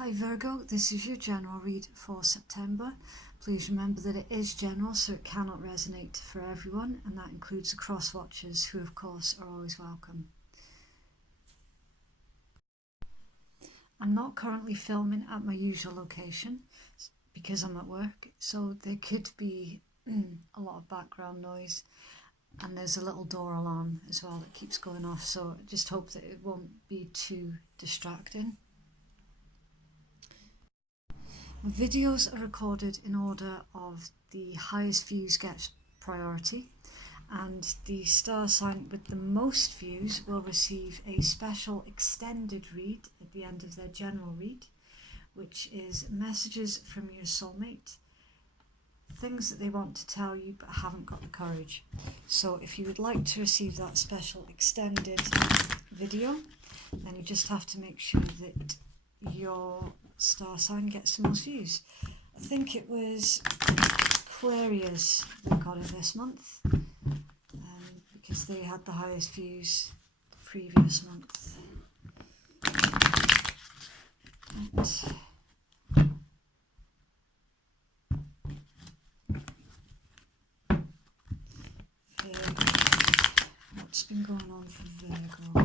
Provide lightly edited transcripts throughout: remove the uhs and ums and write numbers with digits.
Hi Virgo, this is your general read for September. Please remember that it is general, so it cannot resonate for everyone, and that includes the cross watchers, who of course are always welcome. I'm not currently filming at my usual location because I'm at work, so there could be a lot of background noise, and there's a little door alarm as well that keeps going off, so I just hope that it won't be too distracting. My videos are recorded in order of the highest views gets priority, and the star sign with the most views will receive a special extended read at the end of their general read, which is messages from your soulmate, things that they want to tell you but haven't got the courage. So if you would like to receive that special extended video, then you just have to make sure that your star sign gets the most views. I think it was Aquarius that got it this month, because they had the highest views the previous month. What's been going on for Virgo?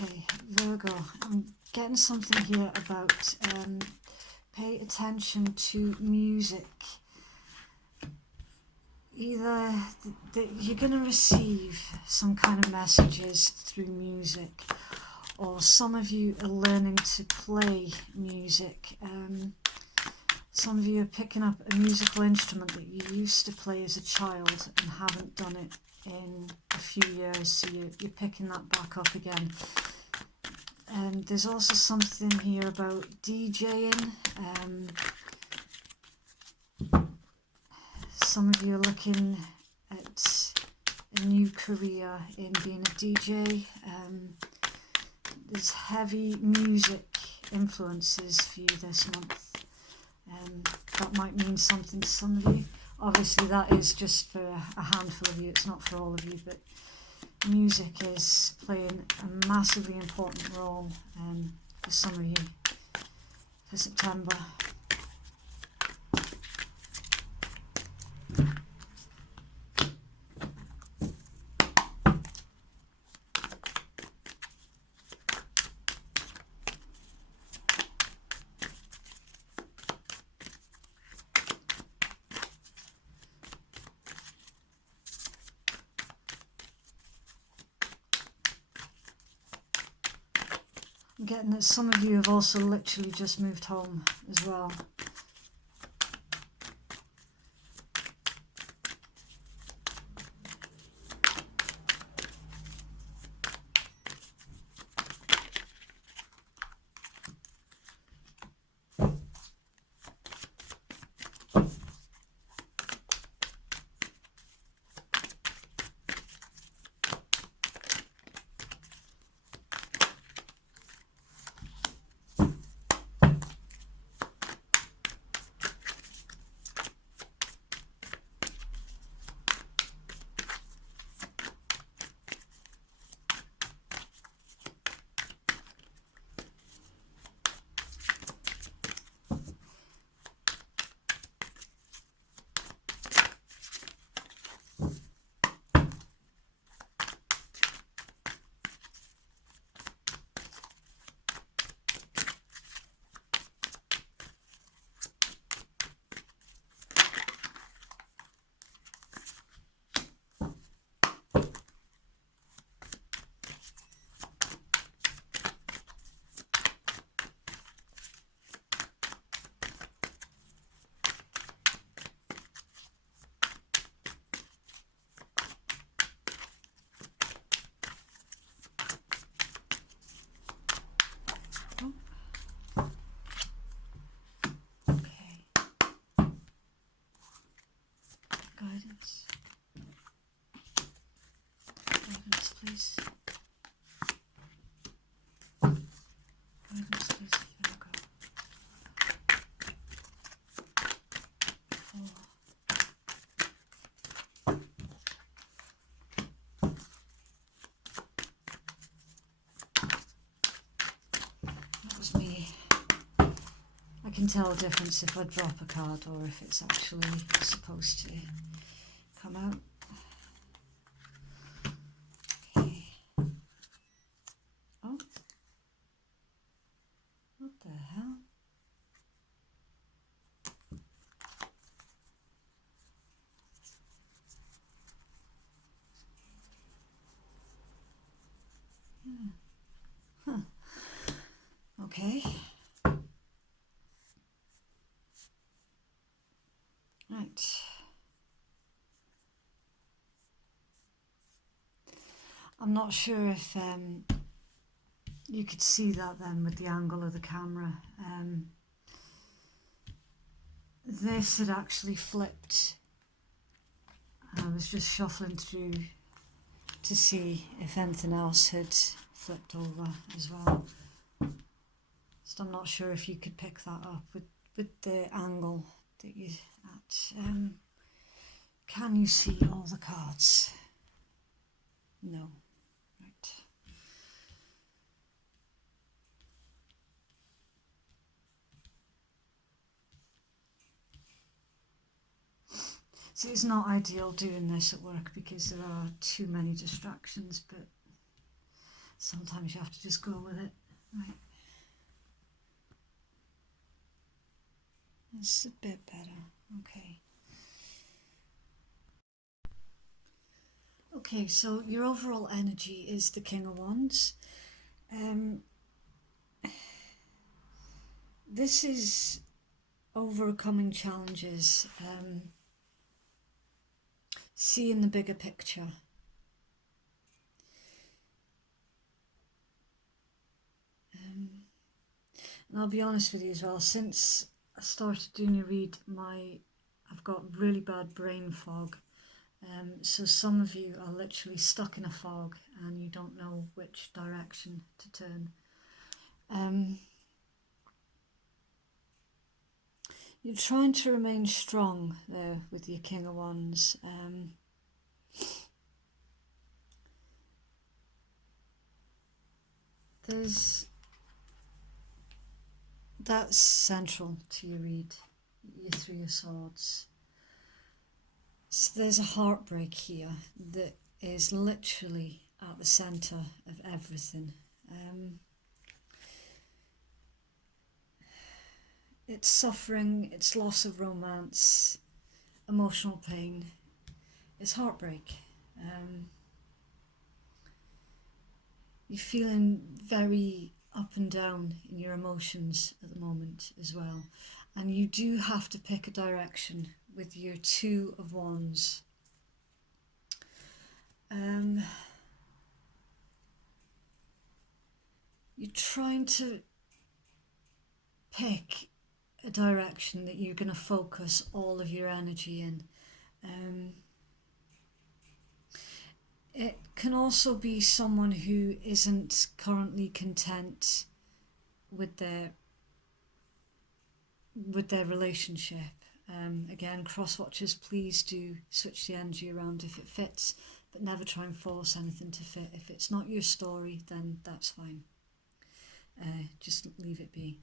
Okay, Virgo, I'm getting something here about pay attention to music. Either that you're going to receive some kind of messages through music, or some of you are learning to play music. Some of you are picking up a musical instrument that you used to play as a child and haven't done it in a few years, so you're picking that back up again. And there's also something here about DJing. Some of you are looking at a new career in being a DJ. There's heavy music influences for you this month. That might mean something to some of you. Obviously that is just for a handful of you, it's not for all of you, but music is playing a massively important role for some of you for September. I'm getting that some of you have also literally just moved home as well. Guidance. Guidance, please. Guidance, please, Virgo. 4. That was me. I can tell the difference if I drop a card or if it's actually supposed to come out. Okay. Oh. What the hell? Huh. Okay. Right. I'm not sure if you could see that then with the angle of the camera. This had actually flipped. I was just shuffling through to see if anything else had flipped over as well. So I'm not sure if you could pick that up with the angle that you're at. Can you see all the cards? No. Right. See, it's not ideal doing this at work because there are too many distractions, but sometimes you have to just go with it. Right. It's a bit better. Okay. Okay, so your overall energy is the King of Wands. This is overcoming challenges, seeing the bigger picture. And I'll be honest with you as well, since I started doing a read, I've got really bad brain fog. So some of you are literally stuck in a fog and you don't know which direction to turn. You're trying to remain strong there with your King of Wands. That's central to your read, your Three of Swords. So there's a heartbreak here that is literally at the centre of everything. It's suffering, it's loss of romance, emotional pain, it's heartbreak. You're feeling very up and down in your emotions at the moment as well. And you do have to pick a direction with your Two of Wands. You're trying to pick a direction that you're going to focus all of your energy in. It can also be someone who isn't currently content with their relationship. Again, cross watchers, please do switch the energy around if it fits, but never try and force anything to fit. If it's not your story, then that's fine. Just leave it be.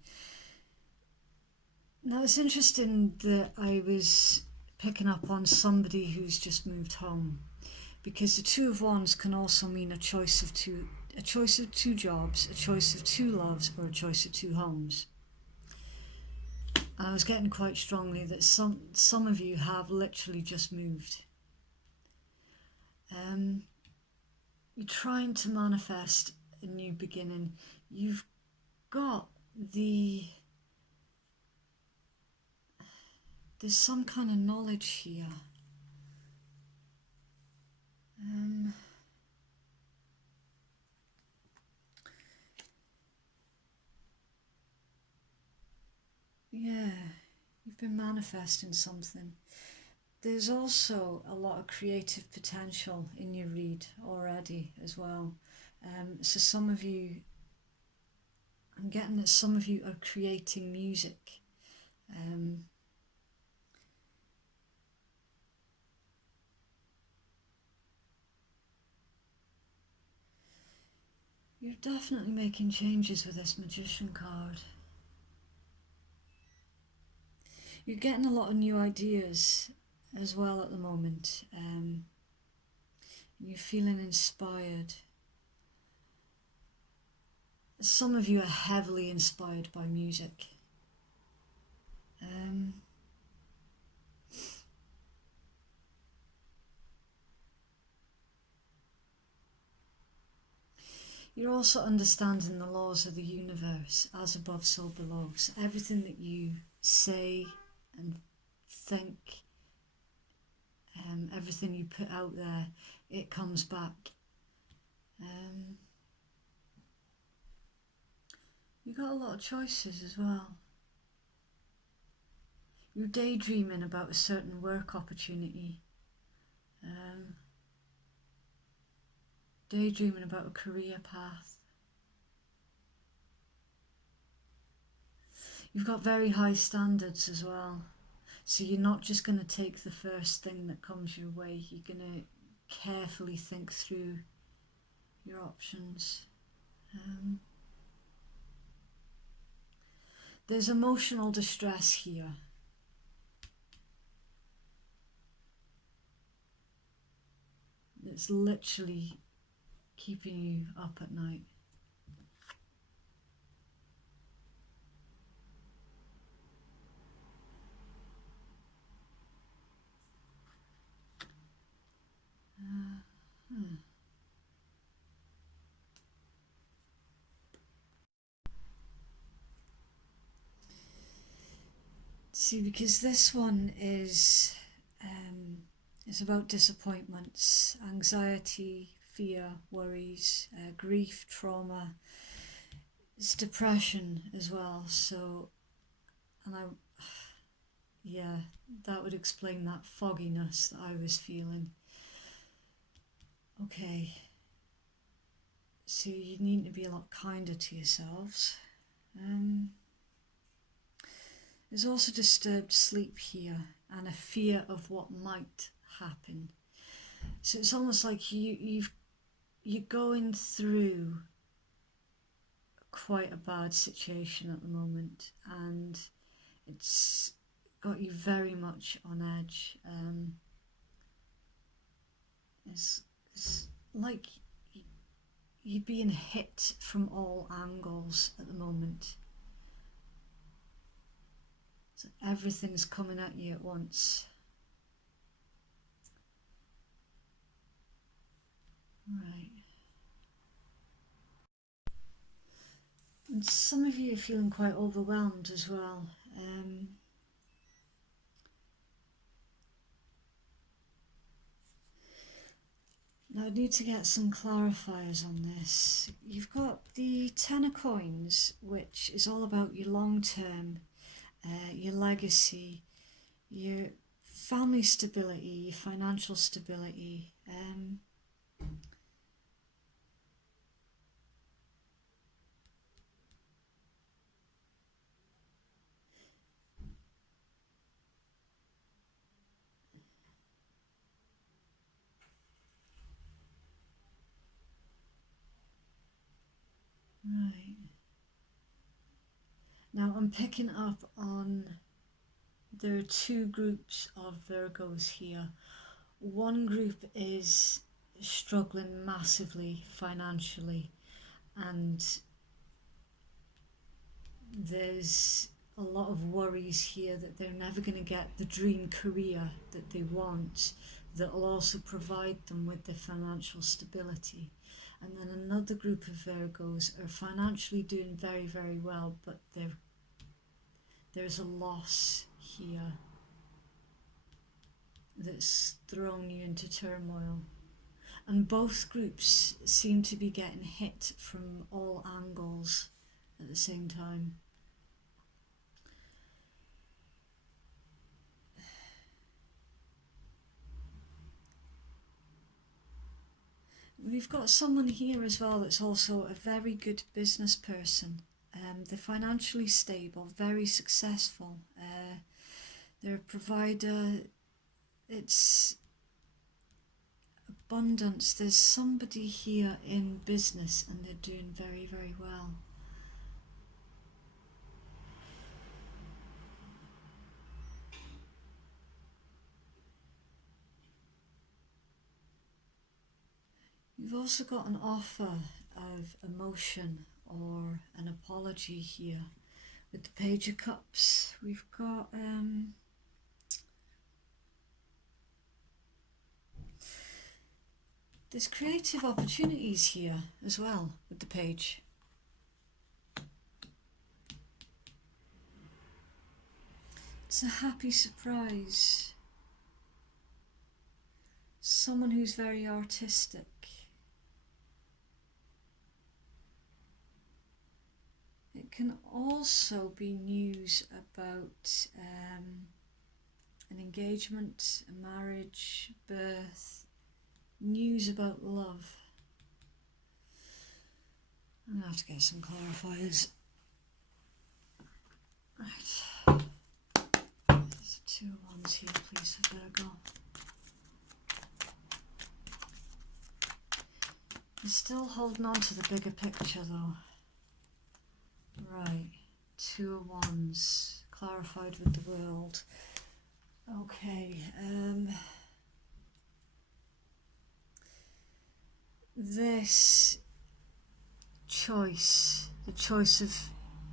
Now, it's interesting that I was picking up on somebody who's just moved home, because the Two of Wands can also mean a choice of two jobs, a choice of two loves, or a choice of two homes. And I was getting quite strongly that some of you have literally just moved. You're trying to manifest a new beginning. You've got there's some kind of knowledge here. Yeah, you've been manifesting something. There's also a lot of creative potential in your read already as well. So some of you, I'm getting that some of you are creating music. You're definitely making changes with this Magician card. You're getting a lot of new ideas as well at the moment. You're feeling inspired. Some of you are heavily inspired by music. You're also understanding the laws of the universe, as above, so below. So everything that you say and think, everything you put out there, it comes back. You've got a lot of choices as well. You're daydreaming about a certain work opportunity. Daydreaming about a career path. You've got very high standards as well. So you're not just going to take the first thing that comes your way. You're going to carefully think through your options. There's emotional distress here. It's literally keeping you up at night. See, because this one is about disappointments, anxiety, fear, worries, grief, trauma. It's depression as well. So, yeah, that would explain that fogginess that I was feeling. Okay, so you need to be a lot kinder to yourselves. There's also disturbed sleep here and a fear of what might happen. So it's almost like you're going through quite a bad situation at the moment, and it's got you very much on edge. It's like you're being hit from all angles at the moment. So everything's coming at you at once. Right. And some of you are feeling quite overwhelmed as well. Now I need to get some clarifiers on this. You've got the Ten of Coins, which is all about your long term, your legacy, your family stability, your financial stability. Right. Now I'm picking up on, there are two groups of Virgos here. One group is struggling massively financially, and there's a lot of worries here that they're never going to get the dream career that they want, that will also provide them with their financial stability. And then another group of Virgos are financially doing very, very well, but there's a loss here that's thrown you into turmoil. And both groups seem to be getting hit from all angles at the same time. We've got someone here as well that's also a very good business person. They're financially stable, very successful. They're a provider. It's abundance. There's somebody here in business and they're doing very, very well. You've also got an offer of emotion or an apology here. With the Page of Cups, we've got there's creative opportunities here as well with the Page. It's a happy surprise. Someone who's very artistic. It can also be news about an engagement, a marriage, birth, news about love. I'm going to have to get some clarifiers. Right. There's 2 ones here, please, for Virgo. I'm still holding on to the bigger picture though. Right, 2 of Wands, clarified with the World. Okay, this choice, the choice of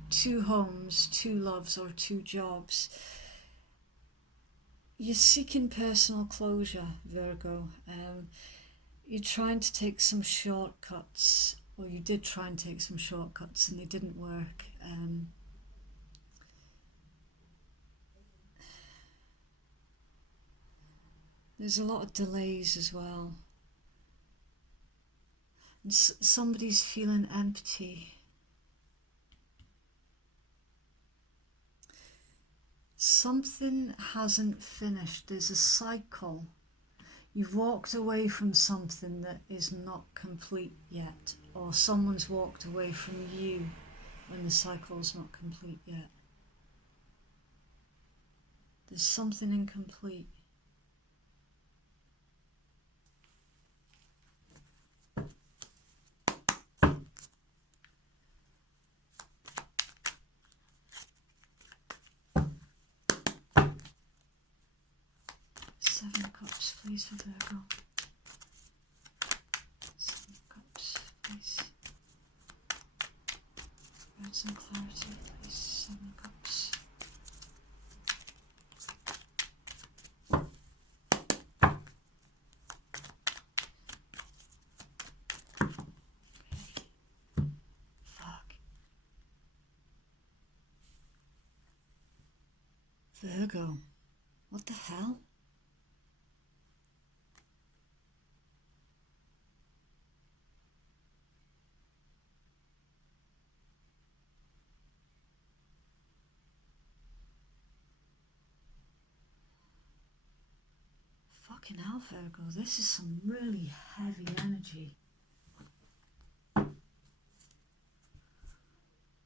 2 homes, 2 loves or 2 jobs, you're seeking personal closure, Virgo. You're trying to take some shortcuts, or you did try and take some shortcuts and they didn't work. There's a lot of delays as well. And somebody's feeling empty. Something hasn't finished. There's a cycle. You've walked away from something that is not complete yet, or someone's walked away from you when the cycle's not complete yet. There's something incomplete. Seven of Cups, please, for Virgo. 7 of Cups, please. Add some clarity, please. 7 of Cups. Okay. Fuck. Virgo. What the hell? Fucking hell, Virgo, this is some really heavy energy.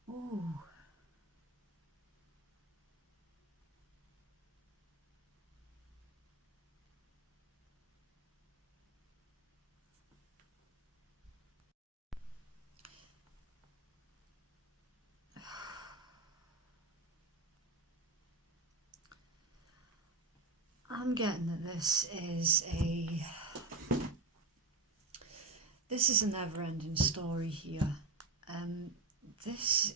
Ooh. I'm getting that this is a never-ending story here. This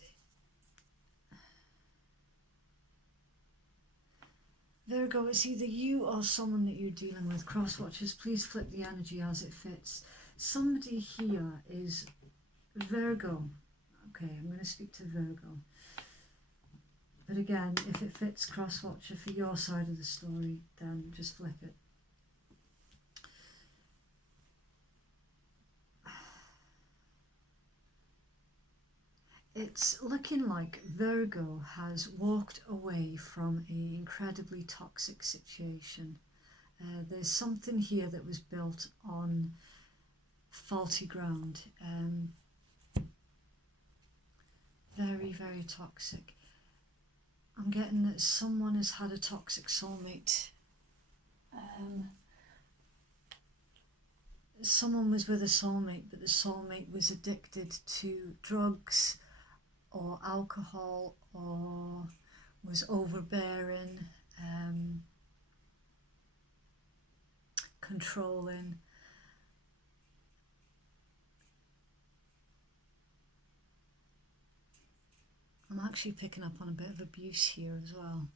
Virgo, it's either you or someone that you're dealing with. Cross watchers, please flip the energy as it fits. Somebody here is Virgo. Okay, I'm going to speak to Virgo. But again, if it fits cross watcher for your side of the story, then just flip it. It's looking like Virgo has walked away from an incredibly toxic situation. There's something here that was built on faulty ground. Very, very toxic. I'm getting that someone has had a toxic soulmate. Someone was with a soulmate, but the soulmate was addicted to drugs or alcohol, or was overbearing, controlling. I'm actually picking up on a bit of abuse here as well.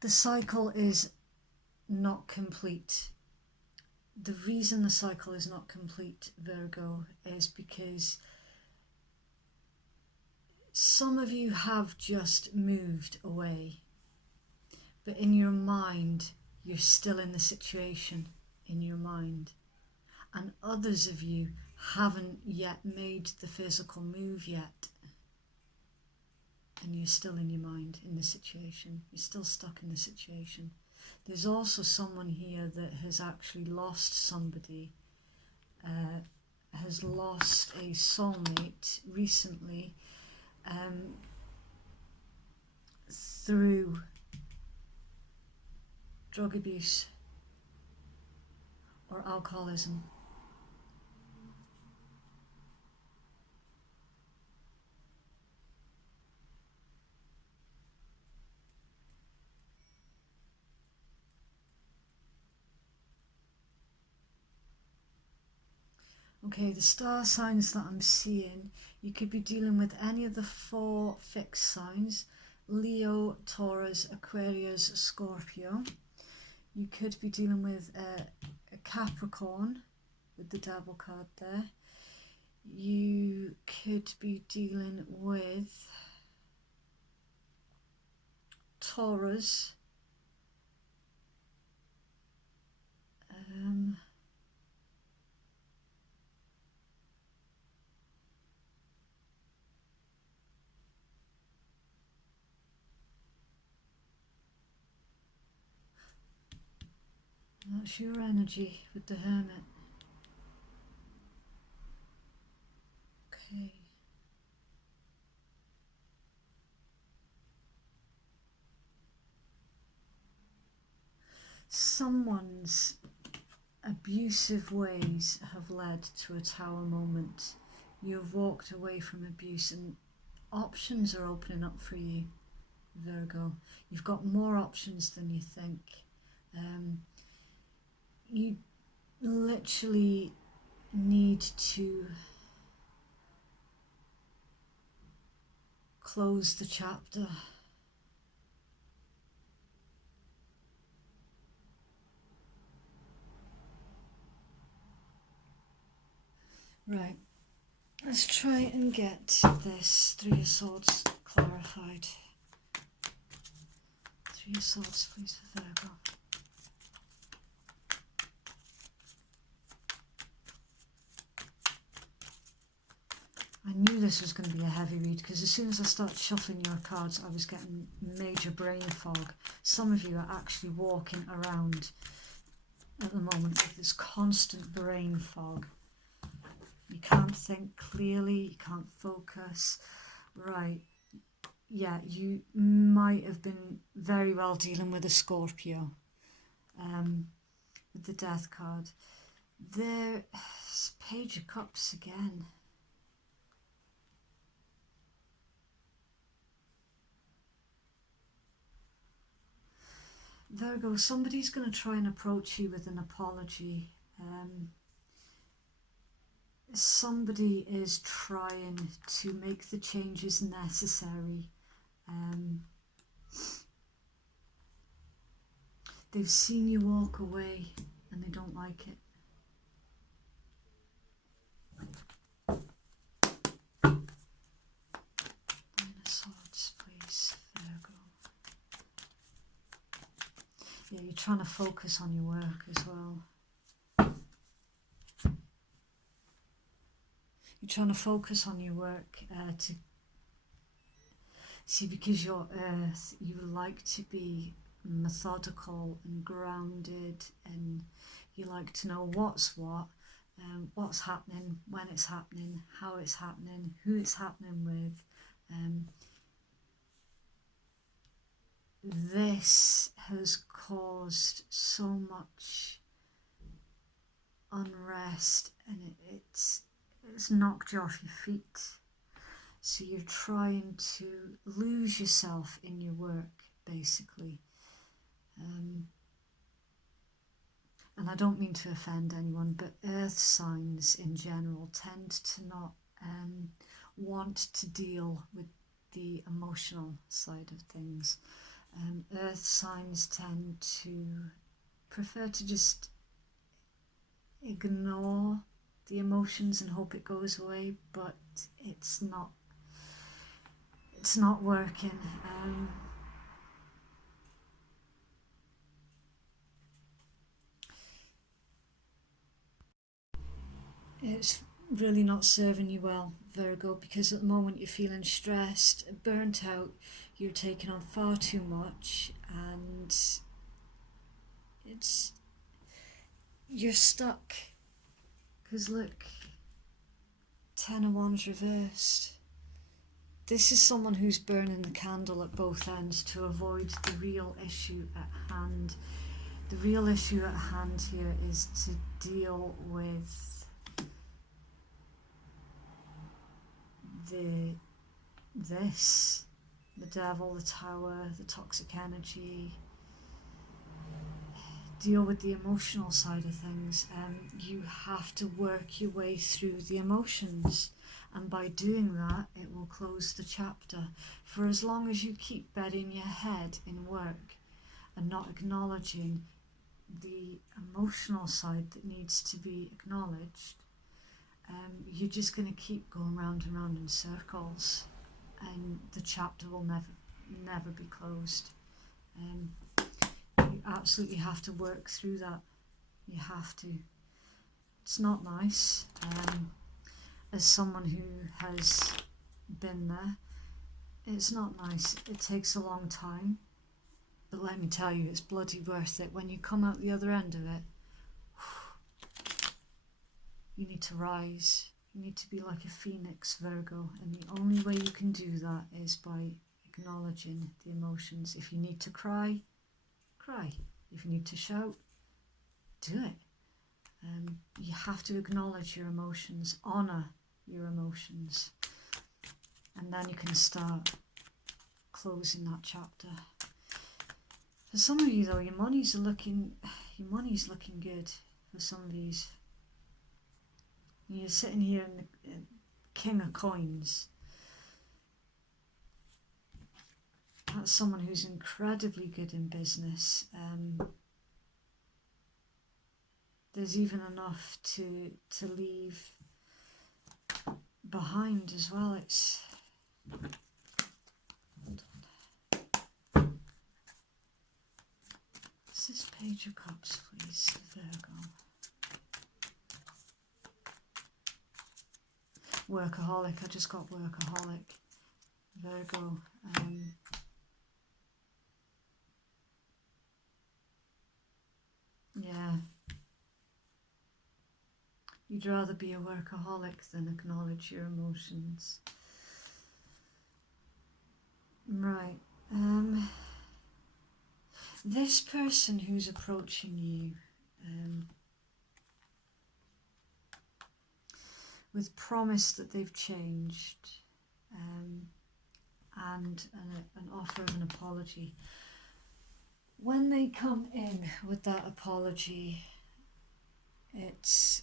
The cycle is not complete. The reason the cycle is not complete, Virgo, is because some of you have just moved away, but in your mind, you're still in the situation in your mind. And others of you haven't yet made the physical move yet. And you're still in your mind in the situation. You're still stuck in the situation. There's also someone here that has actually lost somebody, has lost a soulmate recently through drug abuse or alcoholism. Okay, the star signs that I'm seeing, you could be dealing with any of the 4 fixed signs: Leo, Taurus, Aquarius, Scorpio. You could be dealing with a Capricorn with the Devil card there. You could be dealing with Taurus. That's your energy with the Hermit. Okay. Someone's abusive ways have led to a Tower moment. You've walked away from abuse and options are opening up for you, Virgo. You've got more options than you think. You literally need to close the chapter. Right, let's try and get this 3 of Swords clarified. 3 of Swords, please, for Virgo. I knew this was going to be a heavy read because as soon as I started shuffling your cards, I was getting major brain fog. Some of you are actually walking around at the moment with this constant brain fog. You can't think clearly, you can't focus. Right, yeah, you might have been very well dealing with a Scorpio with the Death card. There's Page of Cups again. Virgo, somebody's going to try and approach you with an apology. Somebody is trying to make the changes necessary. They've seen you walk away and they don't like it. Nine of Swords, please, Virgo. Yeah, you're trying to focus on your work as well. You're trying to focus on your work to see, because you're Earth, you like to be methodical and grounded, and you like to know what's what, what's happening, when it's happening, how it's happening, who it's happening with. This has caused so much unrest, and it's knocked you off your feet. So you're trying to lose yourself in your work, basically. And I don't mean to offend anyone, but earth signs in general tend to not want to deal with the emotional side of things. Earth signs tend to prefer to just ignore the emotions and hope it goes away, but it's not working. It's really not serving you well, Virgo, because at the moment you're feeling stressed, burnt out, you're taking on far too much, and you're stuck. Because look, 10 of Wands reversed. This is someone who's burning the candle at both ends to avoid the real issue at hand. The real issue at hand here is to deal with the devil, the tower, the toxic energy. Deal with the emotional side of things. You have to work your way through the emotions, and by doing that it will close the chapter. For as long as you keep burying your head in work and not acknowledging the emotional side that needs to be acknowledged, you're just going to keep going round and round in circles, and the chapter will never be closed. You absolutely have to work through that. You have to. It's not nice. As someone who has been there, it's not nice. It takes a long time, but let me tell you, it's bloody worth it. When you come out the other end of it, you need to rise. You need to be like a phoenix, Virgo, and the only way you can do that is by acknowledging the emotions. If you need to cry, cry. If you need to shout, do it. You have to acknowledge your emotions, honour your emotions, and then you can start closing that chapter. For some of you though, your money's looking good for some of these. You're sitting here in the King of Coins. That's someone who's incredibly good in business. There's even enough to leave behind as well. It's hold on. What's this Page of Cups, please, Virgo? Workaholic. I just got workaholic, Virgo. Yeah. You'd rather be a workaholic than acknowledge your emotions. Right. This person who's approaching you with promise that they've changed, and an offer of an apology. When they come in with that apology, it's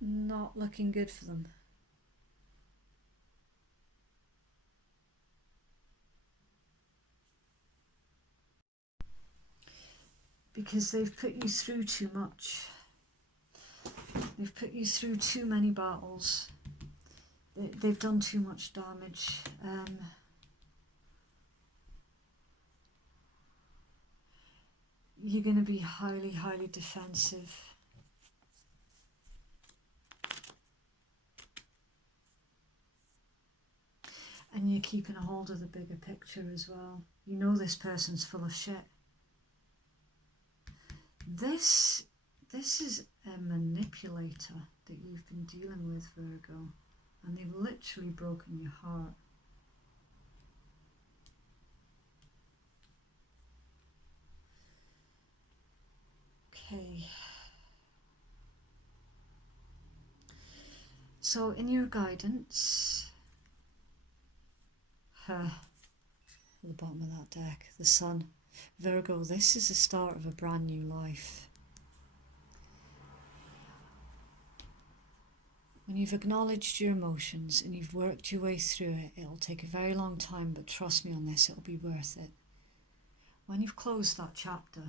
not looking good for them. Because they've put you through too much. They've put you through too many battles. They've done too much damage. You're going to be highly, highly defensive. And you're keeping a hold of the bigger picture as well. You know this person's full of shit. This this is a manipulator that you've been dealing with, Virgo, and they've literally broken your heart. Okay. So in your guidance, at the bottom of that deck, the Sun. Virgo, this is the start of a brand new life. When you've acknowledged your emotions and you've worked your way through it, it'll take a very long time, but trust me on this, it'll be worth it. When you've closed that chapter,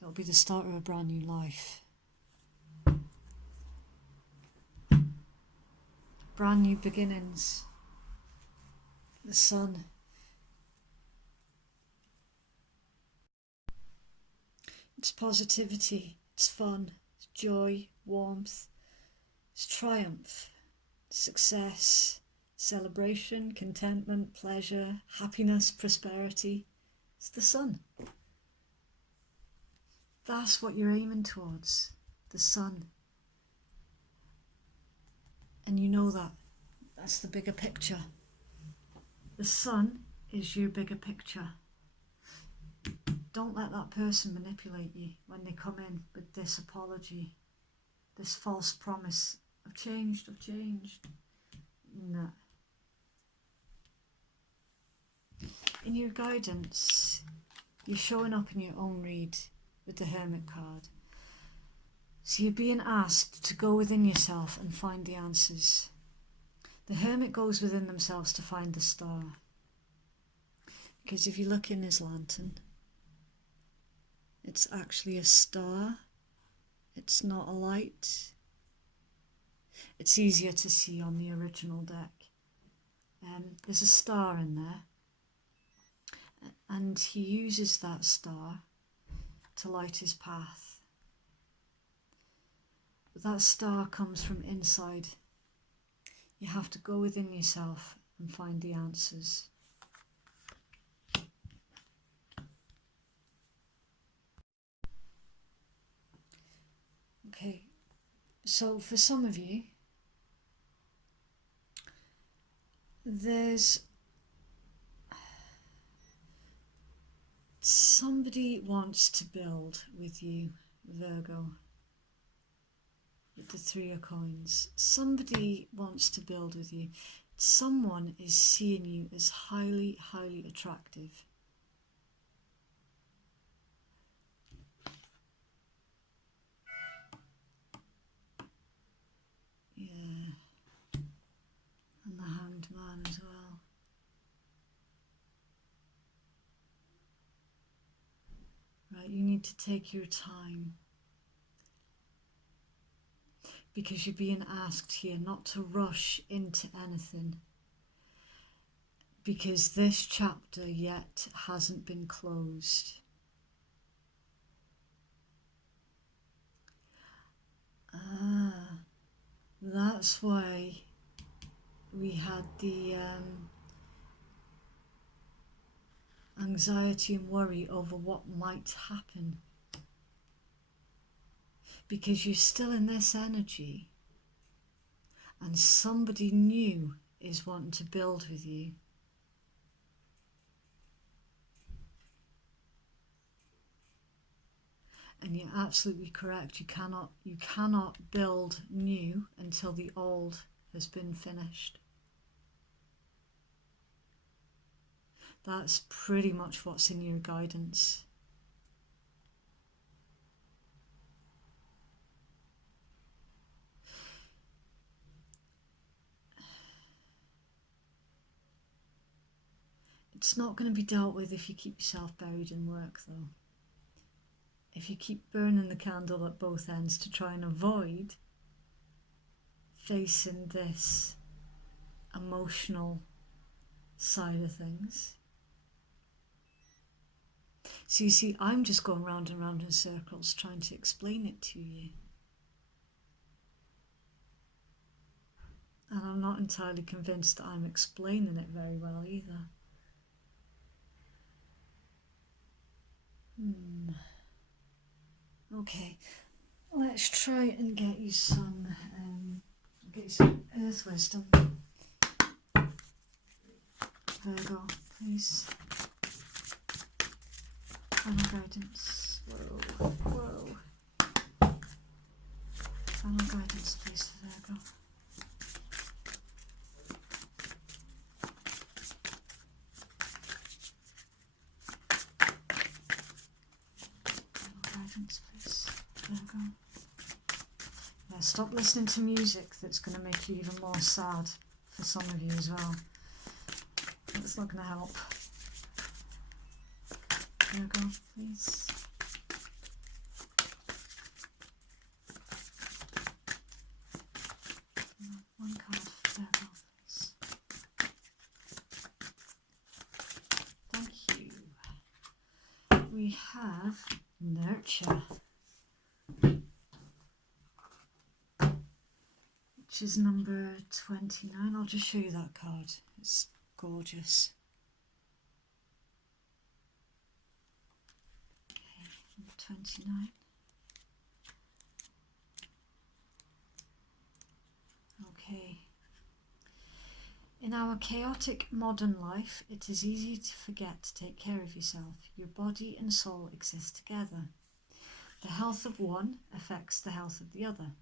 it'll be the start of a brand new life. Brand new beginnings. The Sun. It's positivity, it's fun, it's joy, warmth, it's triumph, success, celebration, contentment, pleasure, happiness, prosperity. It's the Sun. That's what you're aiming towards, the Sun. And you know that. That's the bigger picture. The Sun is your bigger picture. Don't let that person manipulate you when they come in with this apology, this false promise. I've changed. No. In your guidance, you're showing up in your own read with the Hermit card. So you're being asked to go within yourself and find the answers. The Hermit goes within themselves to find the star. Because if you look in his lantern, it's actually a star. It's not a light. It's easier to see on the original deck. There's a star in there. And he uses that star to light his path. But that star comes from inside. You have to go within yourself and find the answers. Okay, so for some of you, there's somebody wants to build with you, Virgo, with the Three of Coins. Somebody wants to build with you. Someone is seeing you as highly, highly attractive. Yeah, and the Hanged Man as well. Right, you need to take your time, because you're being asked here not to rush into anything, because this chapter yet hasn't been closed. That's why we had the anxiety and worry over what might happen. Because you're still in this energy and somebody new is wanting to build with you. And you're absolutely correct. You cannot build new until the old has been finished. That's pretty much what's in your guidance. It's not going to be dealt with if you keep yourself buried in work, though. If you keep burning the candle at both ends to try and avoid facing this emotional side of things. So you see, I'm just going round and round in circles trying to explain it to you. And I'm not entirely convinced that I'm explaining it very well either. Okay, Let's try and get you some earth wisdom. Virgo, please. Final guidance. Whoa. Final guidance, please, for Virgo. Final guidance, please, Virgo. Yeah, stop listening to music that's going to make you even more sad for some of you as well. That's not going to help. Virgo, please. One card for Virgo, please. Thank you. We have Nurture, which is number 29. I'll just show you that card. It's gorgeous. Okay, number 29. Okay. In our chaotic modern life, it is easy to forget to take care of yourself. Your body and soul exist together. The health of one affects the health of the other.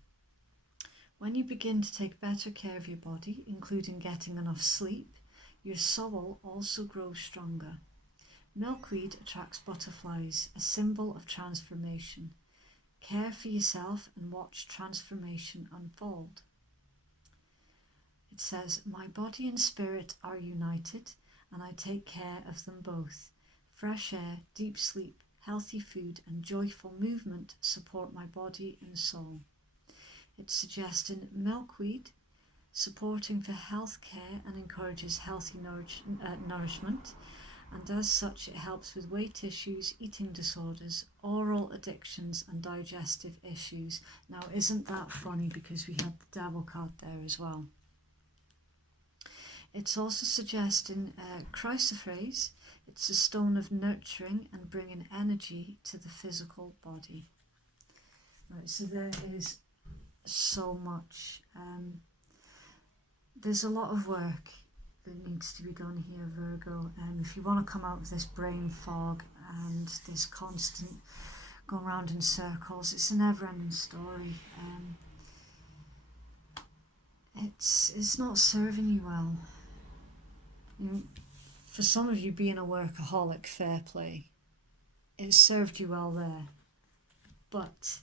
When you begin to take better care of your body, including getting enough sleep, your soul also grows stronger. Milkweed attracts butterflies, a symbol of transformation. Care for yourself and watch transformation unfold. It says, my body and spirit are united, and I take care of them both. Fresh air, deep sleep, healthy food, and joyful movement support my body and soul. It's suggesting milkweed, supporting for health care and encourages healthy nourishment, and as such it helps with weight issues, eating disorders, oral addictions and digestive issues. Now isn't that funny, because we had the Devil card there as well. It's also suggesting chrysoprase. It's a stone of nurturing and bringing energy to the physical body. Right, so there is so much. There's a lot of work that needs to be done here, Virgo. If you want to come out of this brain fog and this constant going around in circles, it's a never-ending story. It's not serving you well. For some of you, being a workaholic, fair play. It served you well there. But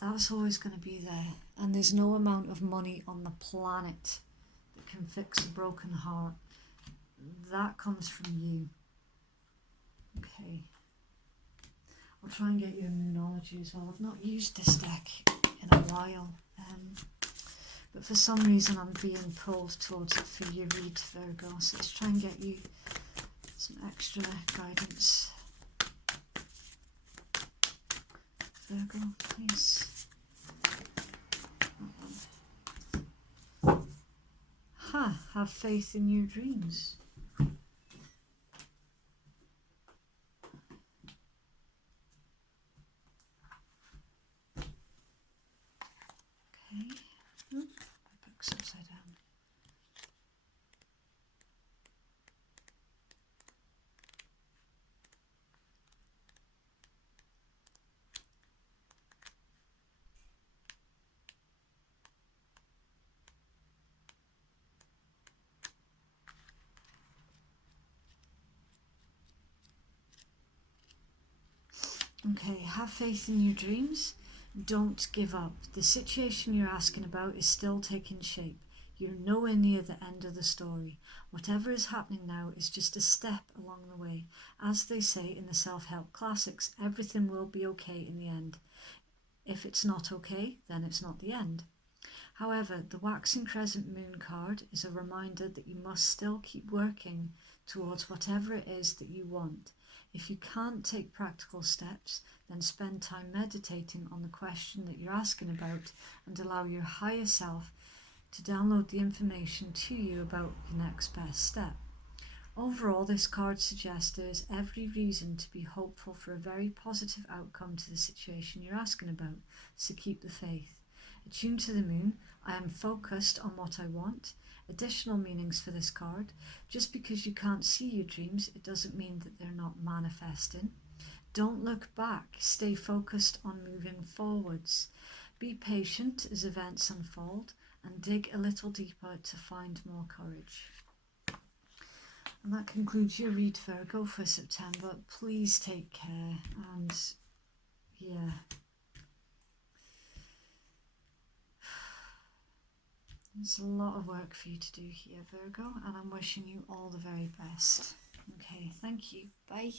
that's always going to be there. And there's no amount of money on the planet that can fix a broken heart. That comes from you. Okay. I'll try and get you a Moonology as well. I've not used this deck in a while. But for some reason I'm being pulled towards it for your read, Virgo. So let's try and get you some extra guidance. Virgo, please. Have faith in your dreams. Okay. My book's upside down. Okay, have faith in your dreams. Don't give up. The situation you're asking about is still taking shape. You're nowhere near the end of the story. Whatever is happening now is just a step along the way. As they say in the self-help classics, everything will be okay in the end. If it's not okay, then it's not the end. However, the waxing crescent moon card is a reminder that you must still keep working towards whatever it is that you want. If you can't take practical steps, then spend time meditating on the question that you're asking about and allow your higher self to download the information to you about your next best step. Overall, this card suggests there is every reason to be hopeful for a very positive outcome to the situation you're asking about, so keep the faith. Attuned to the moon, I am focused on what I want. Additional meanings for this card: just because you can't see your dreams, it doesn't mean that they're not manifesting. Don't look back, stay focused on moving forwards. Be patient as events unfold and dig a little deeper to find more courage. And that concludes your read, Virgo, for September. Please take care, and yeah, there's a lot of work for you to do here, Virgo, and I'm wishing you all the very best. Okay, thank you. Bye.